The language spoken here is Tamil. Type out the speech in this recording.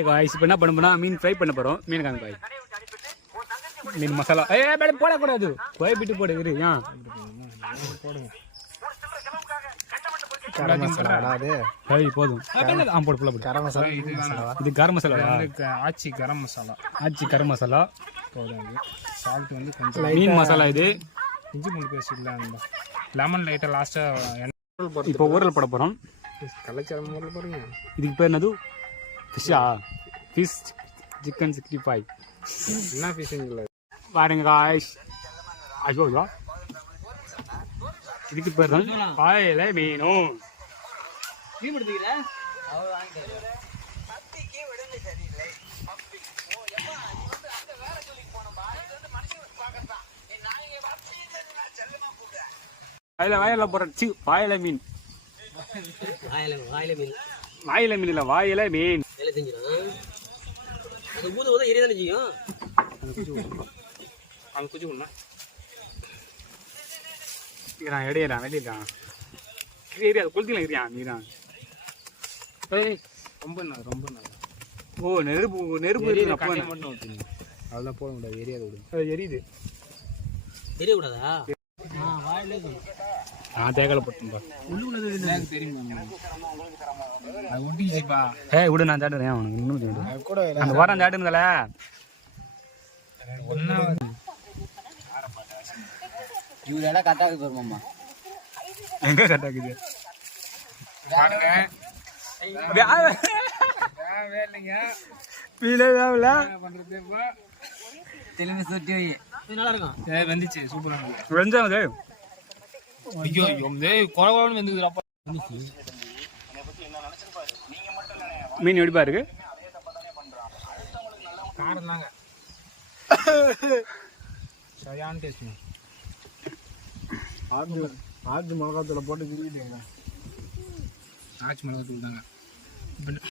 காய்ஸ் இப்போ என்ன பண்ண போனால் மீன் ஃப்ரை பண்ண போகிறோம். மீன் காங்க காய் மீன் மசாலா மேடம் போடக்கூடாது. கோய் பிட்டு போடு இரு. ஏன் போடுங்க கரம் மசாலா அது போதும். போடு போடு கரம் மசாலா. இது கரம் மசாலா. ஆச்சி கரம் மசாலா. ஆச்சி கரம் மசாலா போதும். சால்ட் வந்து கொஞ்சம் மீன் மசாலா. இது இஞ்சி பூண்டு பேஸ்ட் இல்லை லெமன் லைட்டாக லாஸ்ட்டாக இப்போ ஊரல் போட போகிறோம். கலாச்சாரம் ஊரல் போடுங்க. இதுக்கு பேர் என்னது? ஃபிஷ்ஷா? Fish chicken 65. என்ன ஃபிஷ்ஷுங்களா பாருங்க காய்ஸ். ஐயோ இதுக்கு பேர் தான் பாயலை மீனும். வாயில போடுற பாயலை மீன். வாயில மீன் இல்ல வாயில மீன். எடையறான் வெளியிட்டான் ஏரியா கொளுத்திலாம் இருக்கான் நீரான். ரொம்ப ரொம்ப நல்லா. ஓ நெருப்பு மட்டும் அதெல்லாம் போட முடியாது. எரியாது விடு. எரியுது எரியக்கூடாதா? தேக்கலை போட்டுப்பா தெரியுமா? ஒட்டிச்சுப்பா. விடு நான் தாடுறேன் அவனுக்கு இன்னும் கூட அந்த வாரம் தாடுங்கள ஒன்னாவது இவரெல்லாம் கட்டாக்கு போருமாம்மா. எங்க கட்டாக்குது பாருங்க. வேலைங்க வேலை பண்றது தெலுங்கு சுட்டி நல்லா இருக்கும். வந்துச்சு சூப்பரா வெந்தாது. ஐயோ குறவானு வெந்துக்குதுப்பா. மீன் எப்படிப்பா இருக்கு? காரம் தாங்க சரியான டேஸ்ட். ஆச்சி மிளகாத்தூளை போட்டு கிரிக்கிட்டீங்க. ஆச்சி மிளகாத்தூள் தாங்க.